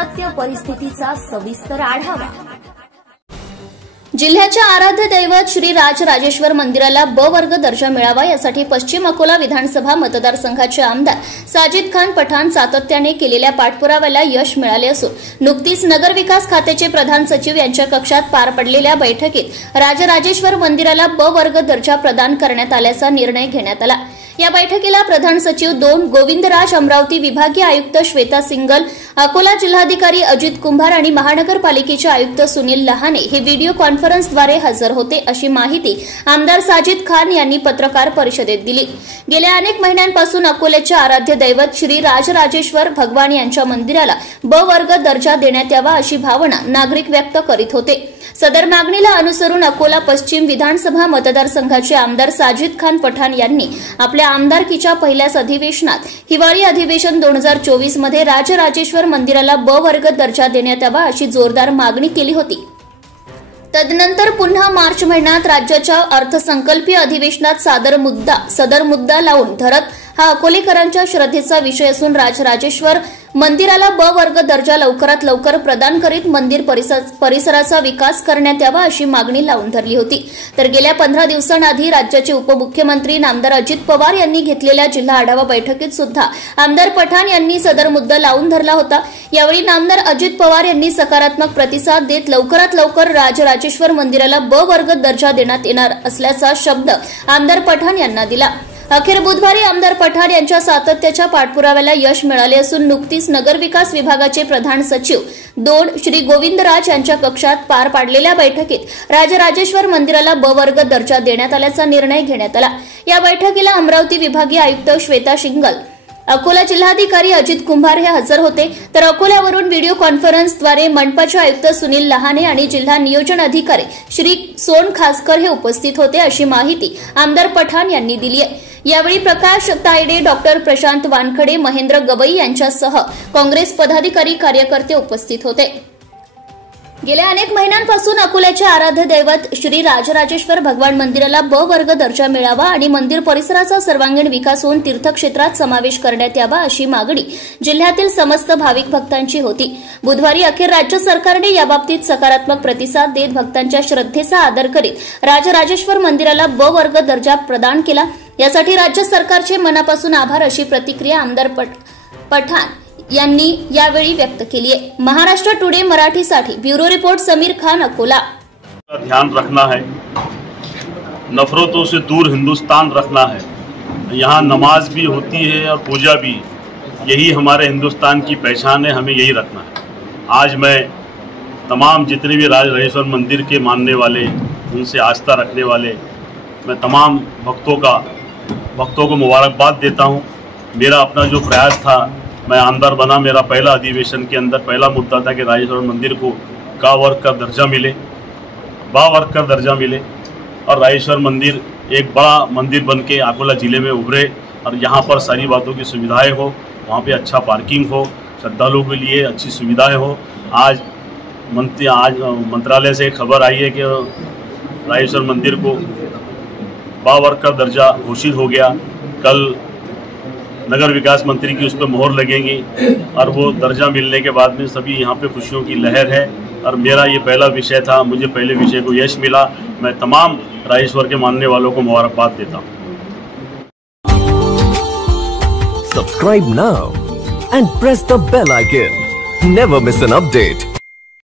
सत्य परिस्थितीचा सविस्तर आढावा। जिल्ह्याच्या आराध्य दैवत श्री राजराजेश्वर मंदिराला ब वर्ग दर्जा मिळावा यासाठी पश्चिम अकोला विधानसभा मतदारसंघाचे आमदार साजिद खान पठाण सातत्याने केलेल्या पाठपुराव्याला यश मिळाले असून नुकतीच नगर विकास खात्याचे प्रधान सचिव यांच्या कक्षात पार पडलेल्या बैठकीत राजराजेश्वर मंदिराला ब वर्ग दर्जा प्रदान करण्यात आल्याचा निर्णय घेण्यात आला। या बैठकीला प्रधान सचिव 2 गोविंदराज, अमरावती विभागीय आयुक्त श्वेता सिंगल, अकोला जिल्हाधिकारी अजित कुंभार आणि महानगरपालिकेचे आयुक्त सुनील लहाने हे व्हिडिओ कॉन्फरन्सद्वारे हजर होते, अशी माहिती आमदार साजिद खान यांनी पत्रकार परिषदेत दिली। गेल्या अनेक महिन्यांपासून अकोल्याचे आराध्य दैवत श्री राजराजेश्वर भगवान यांच्या मंदिराला ब वर्ग दर्जा देण्यात यावा अशी भावना नागरिक व्यक्त करीत होते। सदर मागणीला अनुसरून अकोला पश्चिम विधानसभा मतदारसंघाचे आमदार साजिद खान पठाण यांनी आपल्या आमदारकीच्या पहिल्याच अधिवेशनात हिवाळी अधिवेशन 2024 मध्ये राजराजेश्वर मंदिराला ब वर्ग दर्जा देण्यात यावा अशी जोरदार मागणी केली होती। तदनंतर पुन्हा मार्च महिन्यात राज्याच्या अर्थसंकल्पीय अधिवेशनात सदर मुद्दा लावून धरत हा अकोलेकरांच्या श्रद्धेचा विषय असून राजराजेश्वर मंदिराला ब वर्ग दर्जा लवकरात लवकर प्रदान करीत मंदिर परिसराचा विकास करण्यात यावा अशी मागणी लावून धरली होती। तर गेल्या 15 दिवसांआधी राज्याचे उपमुख्यमंत्री नामदार अजित पवार यांनी घेतलेल्या जिल्हा आढावा बैठकीत सुद्धा आमदार पठाण यांनी सदर मुद्दा लावून धरला होता। यावेळी नामदार अजित पवार यांनी सकारात्मक प्रतिसाद देत लवकरात लवकर राजराजेश्वर मंदिराला ब वर्ग दर्जा देण्यात येणार असल्याचा शब्द आमदार पठाण यांना दिला। अखेर बुधवारी आमदार पठाण यांच्या सातत्याच्या पाठपुराव्याला यश मिळाले असून नुकतीच नगर विकास विभागाचे प्रधान सचिव 2 श्री गोविंदराज यांच्या कक्षात पार पाडलेल्या बैठकीत राजराजेश्वर मंदिराला ब वर्ग दर्जा देण्यात आल्याचा निर्णय घेण्यात आला। या बैठकीला अमरावती विभागीय आयुक्त श्वेता सिंगल, अकोला जिल्हाधिकारी अजित कुंभार हे हजर होते। तर अकोल्यावरून व्हिडिओ कॉन्फरन्सद्वारे मनपाचे आयुक्त सुनील लहाने आणि जिल्हा नियोजन अधिकारी श्री सोन खासकर हे उपस्थित होते, अशी माहिती आमदार पठाण यांनी दिली आहे। यावेळी प्रकाश तायडे, डॉक्टर प्रशांत वानखडे, महेंद्र गवई यांच्यासह काँग्रेस पदाधिकारी कार्यकर्ते उपस्थित होते। गेल्या अनेक महिन्यांपासून अकोल्याचे आराध्य दैवत श्री राजराजेश्वर भगवान मंदिराला ब वर्ग दर्जा मिळावा आणि मंदिर परिसराचा सर्वांगीण विकास होऊन तीर्थक्षेत्रात समावेश करण्यात यावा अशी मागणी जिल्ह्यातील समस्त भाविक भक्तांची होती। बुधवारी अखेर राज्य सरकारने याबाबतीत सकारात्मक प्रतिसाद देत भक्तांच्या श्रद्धेचा आदर करीत राजराजेश्वर मंदिराला ब वर्ग दर्जा प्रदान केला। यासाठी राज्य सरकारचे मनापासून आभार अशी प्रतिक्रिया आमदार पठाण यांनी यावेळी व्यक्त केली आहे। महाराष्ट्र टुडे मराठीसाठी ब्युरो रिपोर्ट समीर खान, अकोला। ध्यान रखना है, नफरतों से दूर हिंदुस्तान रखना है। यहाँ नमाज भी होती है और पूजा भी, यही हमारे हिंदुस्तान की पहचान है, हमें यही रखना है। आज मैं तमाम जितने भी राजराजेश्वर मंदिर के मानने वाले, उनसे आस्था रखने वाले, मैं तमाम भक्तों को मुबारकबाद देता हूँ। मेरा अपना जो प्रयास था, मैं आमदार बना, मेरा पहला अधिवेशन के अंदर पहला मुद्दा था कि राजराजेश्वर मंदिर को का वर्ग का दर्जा मिले, बा वर्ग का दर्जा मिले और राजराजेश्वर मंदिर एक बड़ा मंदिर बन के अकोला ज़िले में उभरे और यहाँ पर सारी बातों की सुविधाएं हो, वहाँ पे अच्छा पार्किंग हो, श्रद्धालुओं के लिए अच्छी सुविधाएं हो। आज मंत्रालय से खबर आई है कि राजराजेश्वर मंदिर को बा वर्ग का दर्जा घोषित हो गया। कल नगर विकास मंत्री की उस पर मोहर लगेंगी और वो दर्जा मिलने के बाद में सभी यहाँ पे खुशियों की लहर है। और मेरा ये पहला विषय था, मुझे पहले विषय को यश मिला। मैं तमाम राजेश्वर के मानने वालों को मुबारकबाद देता हूँ। Subscribe now and press the bell icon. Never miss an update.